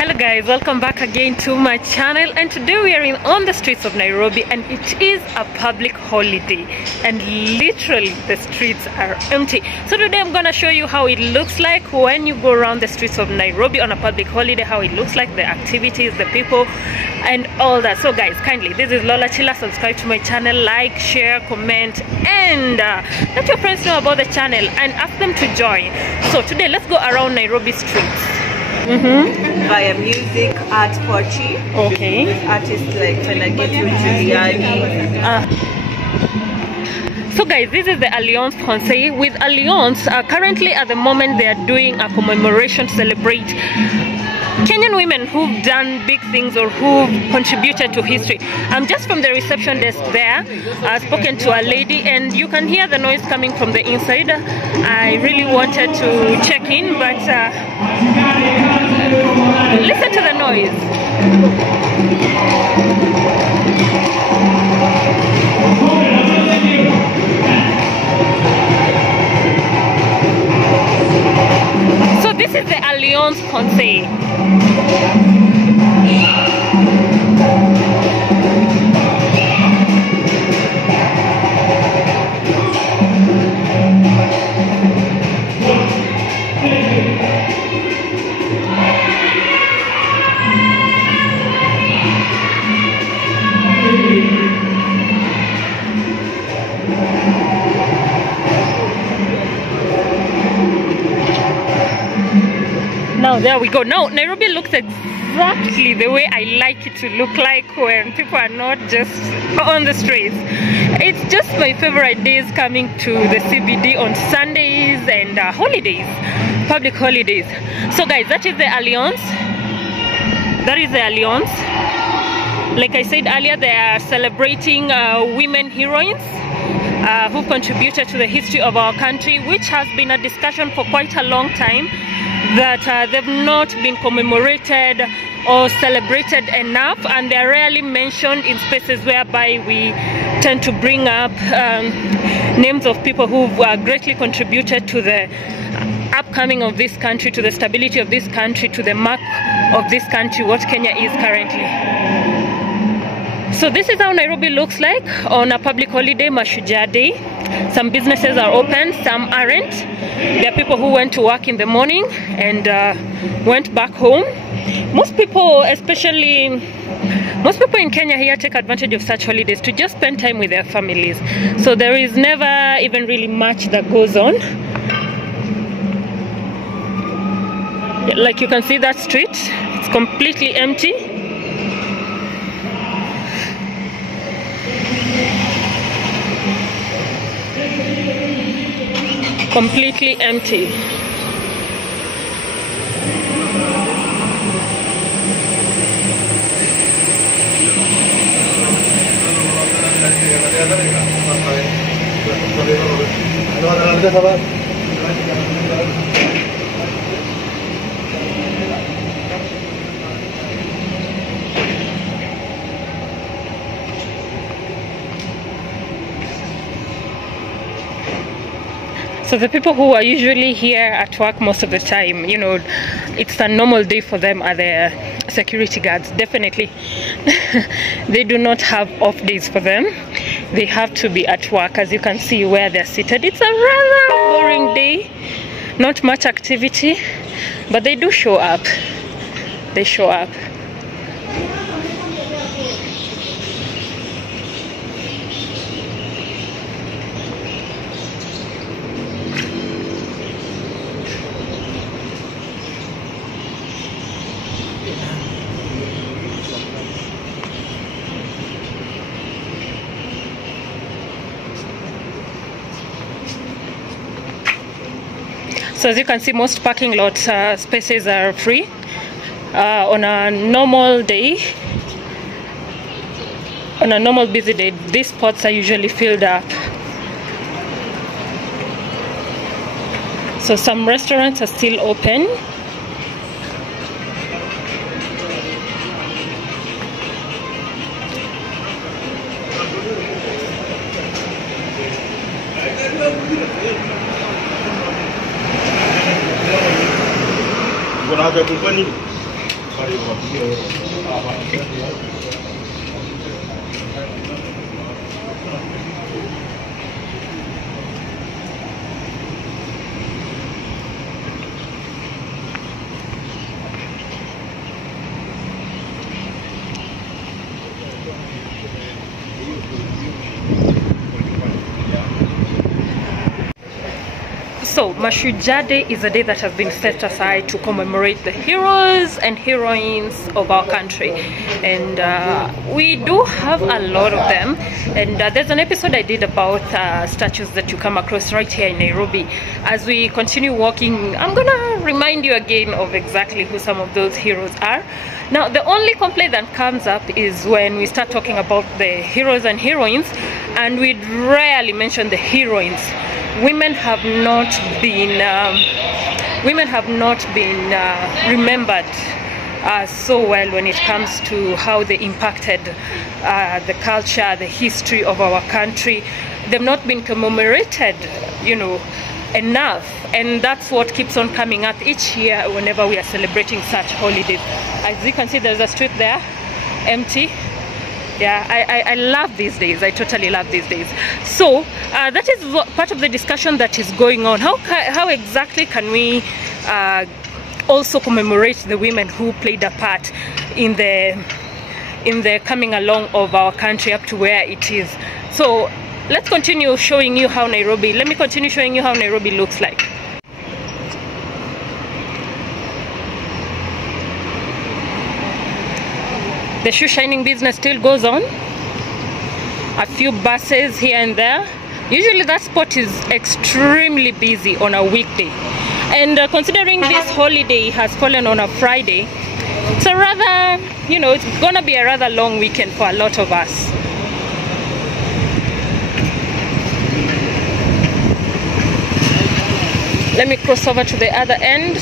Hello guys, welcome back again to my channel, and today we are on the streets of Nairobi, and it is a public holiday and literally the streets are empty. So today I'm gonna show you how it looks like when you go around the streets of Nairobi on a public holiday, how it looks like, the activities, the people and all that. So guys, kindly, this is Lola, subscribe to my channel, like, share, comment, and let your friends know about the channel and ask them to join. So today let's go around Nairobi streets. Via music, art, poetry. Okay. With artists like Giuliani. So guys, this is the Alliance Conseil. With Alliance, currently at the moment they are doing a commemoration to celebrate Kenyan women who've done big things or who've contributed to history. I'm just from the reception desk there. I've spoken to a lady and you can hear the noise coming from the inside. I really wanted to check in, but listen to the noise. So this is the Alliance Conseil. Now there we go. Now Nairobi looks exactly the way I like it to look like when people are not just on the streets. It's just my favorite days coming to the CBD on Sundays and holidays, public holidays. So guys, that is the Alliance. That is the Alliance. Like I said earlier, they are celebrating women heroines who contributed to the history of our country, which has been a discussion for quite a long time, that they've not been commemorated or celebrated enough, and they're rarely mentioned in spaces whereby we tend to bring up names of people who've greatly contributed to the upcoming of this country, to the stability of this country, to the mark of this country, what Kenya is currently. So this is how Nairobi looks like on a public holiday, Mashujaa Day. Some businesses are open, some aren't. There are people who went to work in the morning and went back home. Most people, most people in Kenya here take advantage of such holidays to just spend time with their families. So there is never even really much that goes on. Like you can see that street, it's completely empty. Completely empty. So the people who are usually here at work most of the time, you know, it's a normal day for them, are the security guards. Definitely they do not have off days for them. They have to be at work. As you can see where they're seated, it's a rather boring day, not much activity, but they do show up. They show up. So as you can see, most parking lot spaces are free. On a normal day, on a normal busy day, these spots are usually filled up. So some restaurants are still open. Kuna haja kulikuwa nini? So Mashujaa Day is a day that has been set aside to commemorate the heroes and heroines of our country, and we do have a lot of them. And there's an episode I did about statues that you come across right here in Nairobi. As we continue walking, I'm gonna remind you again of exactly who some of those heroes are. Now, the only complaint that comes up is when we start talking about the heroes and heroines, and we rarely mention the heroines. Women have not been remembered so well when it comes to how they impacted the culture, the history of our country. They've not been commemorated, you know, enough, and that's what keeps on coming up each year whenever we are celebrating such holidays. As you can see, there's a street there, empty. Yeah, I love these days. I totally love these days. So that is part of the discussion that is going on. How exactly can we also commemorate the women who played a part in the coming along of our country up to where it is? So let's continue showing you how Nairobi. Let me continue showing you how Nairobi looks like. The shoe shining business still goes on. A few buses here and there. Usually that spot is extremely busy on a weekday. And considering this holiday has fallen on a Friday, it's a rather, you know, it's gonna be a rather long weekend for a lot of us. Let me cross over to the other end.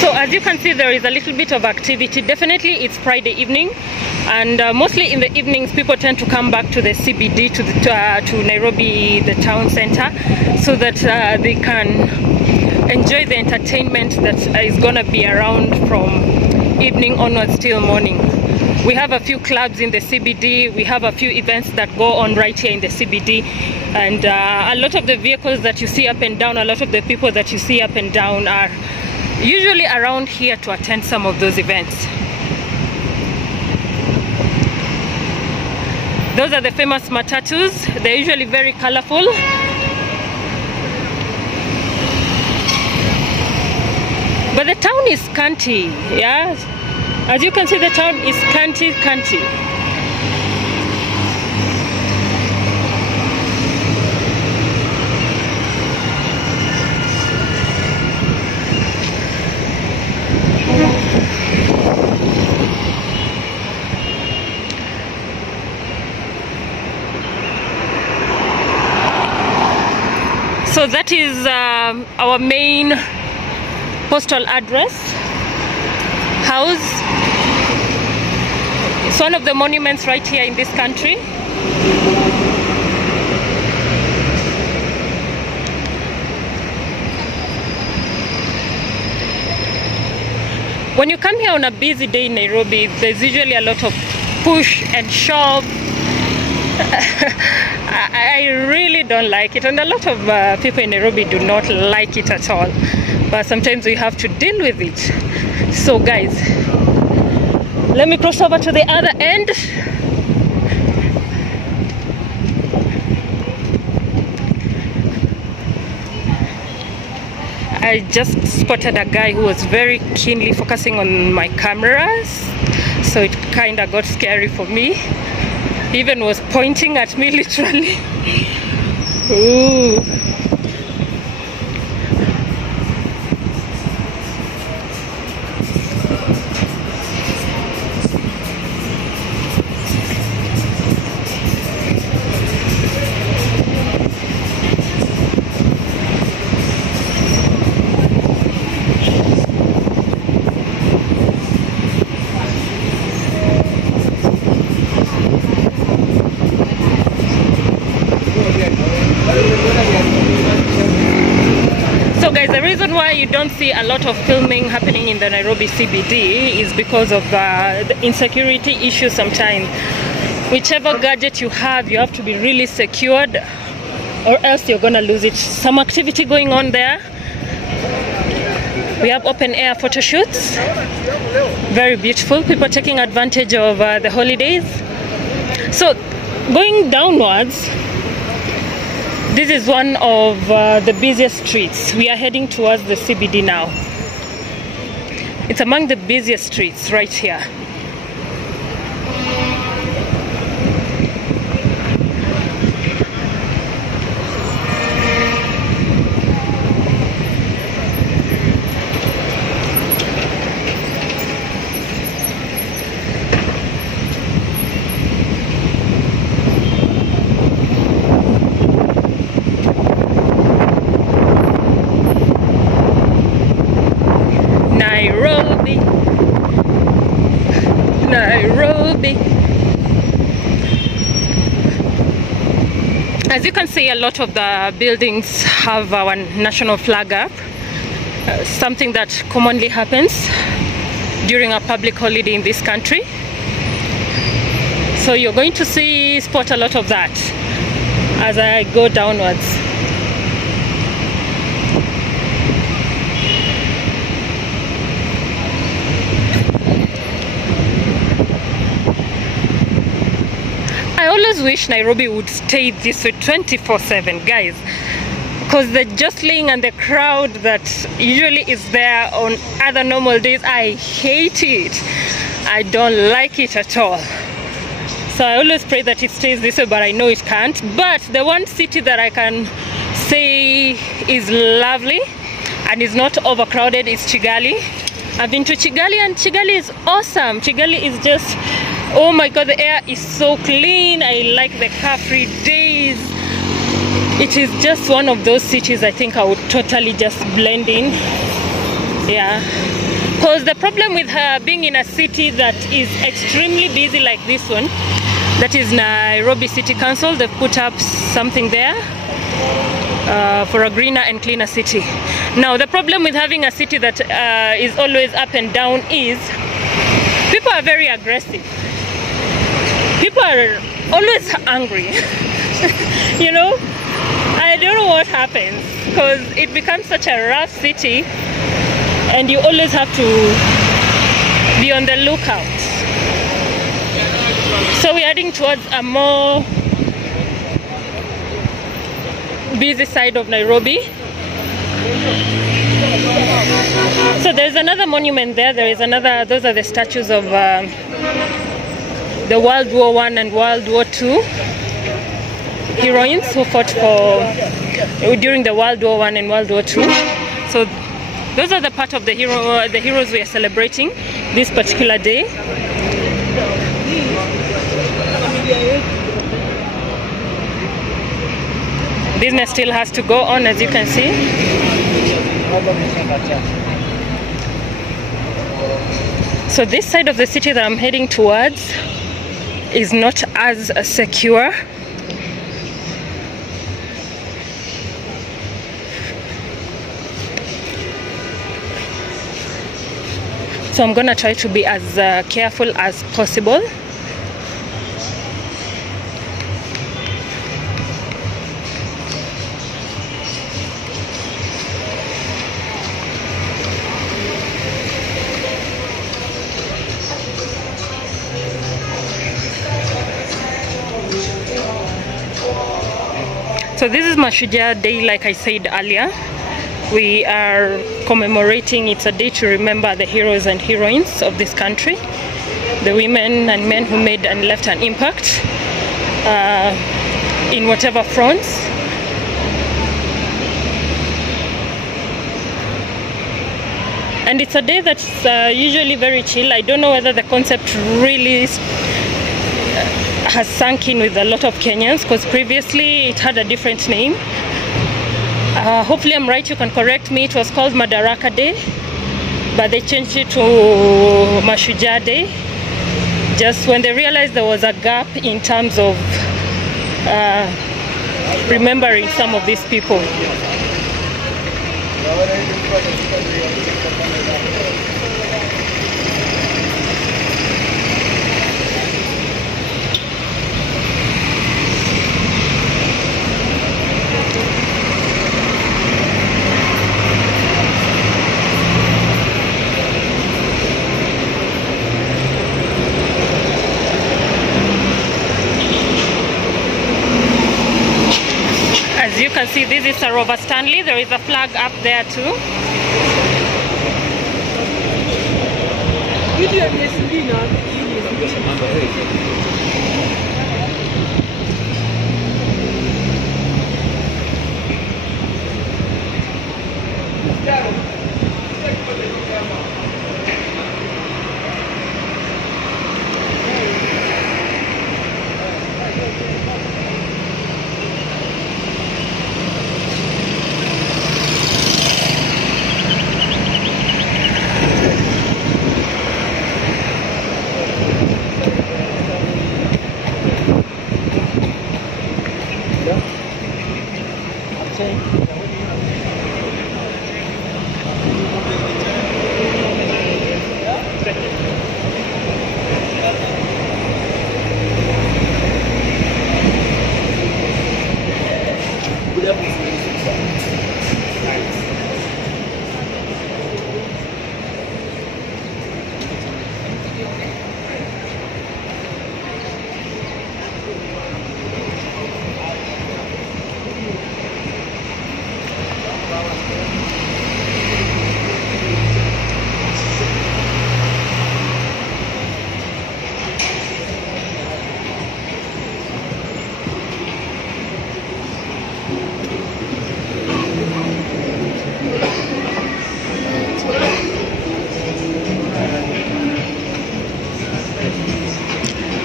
So as you can see, there is a little bit of activity. Definitely it's Friday evening, and mostly in the evenings people tend to come back to the CBD, to Nairobi, the town center, so that they can enjoy the entertainment that is gonna be around from evening onwards till morning. We have a few clubs in the CBD, we have a few events that go on right here in the CBD, and a lot of the vehicles that you see up and down, a lot of the people that you see up and down are usually around here to attend some of those events. Those are the famous matatus. They're usually very colorful. But the town is scanty, yeah? As you can see, the town is scanty. So that is our main postal address house. It's one of the monuments right here in this country. When you come here on a busy day in Nairobi, there's usually a lot of push and shove. I really don't like it, and a lot of people in Nairobi do not like it at all, but sometimes we have to deal with it. So guys, let me cross over to the other end. I just spotted a guy who was very keenly focusing on my cameras, so it kind of got scary for me. He even was pointing at me literally. Ooh. reason why you don't see a lot of filming happening in the Nairobi CBD is because of the insecurity issues sometimes. Whichever gadget you have to be really secured, or else you're gonna lose it. Some activity going on there. We have open air photo shoots, very beautiful. People taking advantage of the holidays. So going downwards, this is one of the busiest streets. We are heading towards the CBD now. It's among the busiest streets right here. Nairobi. As you can see, a lot of the buildings have our national flag up, something that commonly happens during a public holiday in this country. So you're going to spot a lot of that as I go downwards. I always wish Nairobi would stay this way 24/7, guys, because the jostling and the crowd that usually is there on other normal days, I hate it. I don't like it at all. So I always pray that it stays this way, but I know it can't. But the one city that I can say is lovely and is not overcrowded is Kigali. I've been to Kigali, and Kigali is awesome. Kigali is just, oh my god, the air is so clean. I like the car-free days. It is just one of those cities I think I would totally just blend in. Yeah, because the problem with being in a city that is extremely busy like this one, that is Nairobi City Council, they've put up something there for a greener and cleaner city. Now the problem with having a city that is always up and down is people are very aggressive. People are always angry. You know, I don't know what happens, because it becomes such a rough city and you always have to be on the lookout. So we're heading towards a more busy side of Nairobi. So there's another monument there. There is another, those are the statues of the World War I and World War II heroines who fought during the World War I and World War II. So those are the part of the heroes we are celebrating this particular day. Business still has to go on, as you can see. So this side of the city that I'm heading towards is not as secure. So I'm gonna try to be as careful as possible. So this is Mashujaa Day, like I said earlier. We are commemorating, it's a day to remember the heroes and heroines of this country, the women and men who made and left an impact in whatever fronts. And it's a day that's usually very chill. I don't know whether the concept really has sunk in with a lot of Kenyans, because previously it had a different name. Hopefully I'm right, you can correct me. It was called Madaraka Day, but they changed it to Mashujaa Day, just when they realized there was a gap in terms of remembering some of these people. As you can see, this is Sarova Stanley. There is a flag up there too.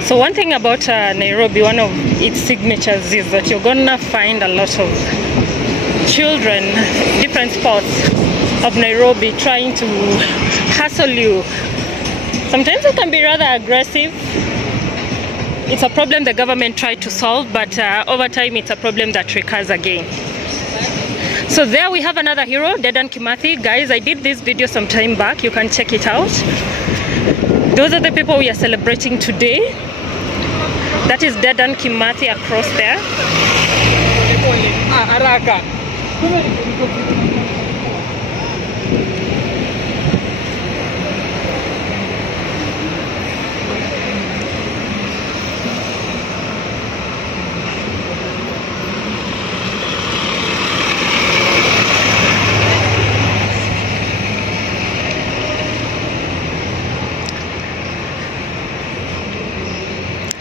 So one thing about Nairobi, one of its signatures is that you're gonna find a lot of children, different spots of Nairobi trying to hassle you. Sometimes it can be rather aggressive. It's a problem the government tried to solve, but over time it's a problem that recurs again. So there we have another hero, Dedan Kimathi. Guys, I did this video some time back. You can check it out. Those are the people we are celebrating today. That is Dedan Kimathi across there.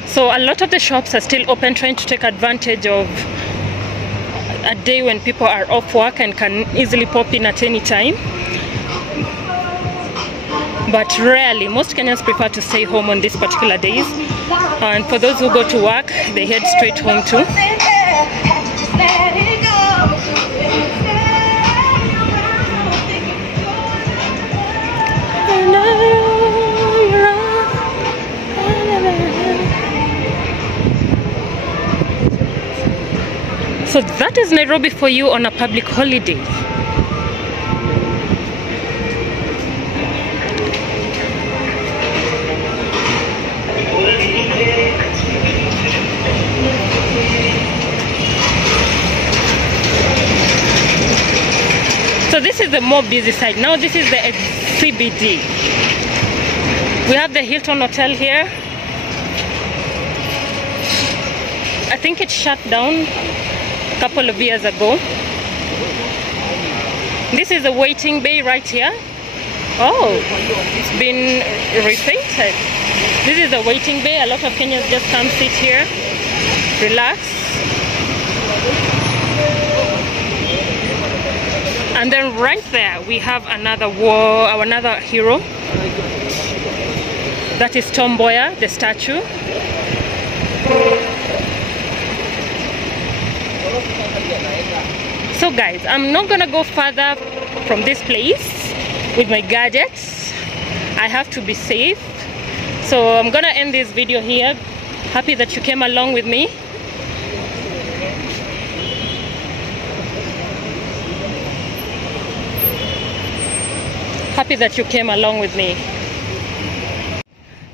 So a lot of the shops are still open, trying to take advantage of a day when people are off work and can easily pop in at any time. But rarely, most Kenyans prefer to stay home on these particular days. And for those who go to work, they head straight home too. So that is Nairobi for you on a public holiday. So this is the more busy side. Now this is the CBD. We have the Hilton Hotel here. I think it shut down a couple of years ago. This is the waiting bay right here. Oh, it's been repainted. This is the waiting bay. A lot of Kenyans just come sit here, relax. And then right there we have another hero. That is Tom Mboya, the statue. So guys, I'm not gonna go further from this place with my gadgets. I have to be safe. So I'm gonna end this video here. Happy that you came along with me. happy that you came along with me.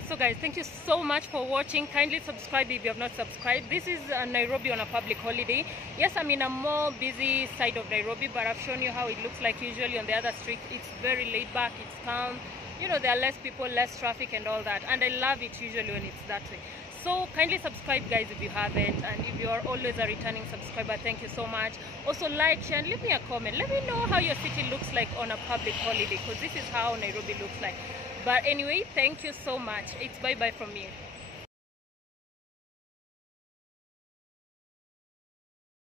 So guys, thank you so much for watching. Kindly subscribe if you have not subscribed. This is Nairobi on a public holiday. Yes, I'm in a more busy side of Nairobi, but I've shown you how it looks like usually on the other street. It's very laid back, it's calm. You know, there are less people, less traffic and all that. And I love it usually when it's that way. So kindly subscribe guys if you haven't, and if you are always a returning subscriber, thank you so much. Also like, share, and leave me a comment. Let me know how your city looks like on a public holiday, because this is how Nairobi looks like. But anyway, thank you so much. It's bye bye from me.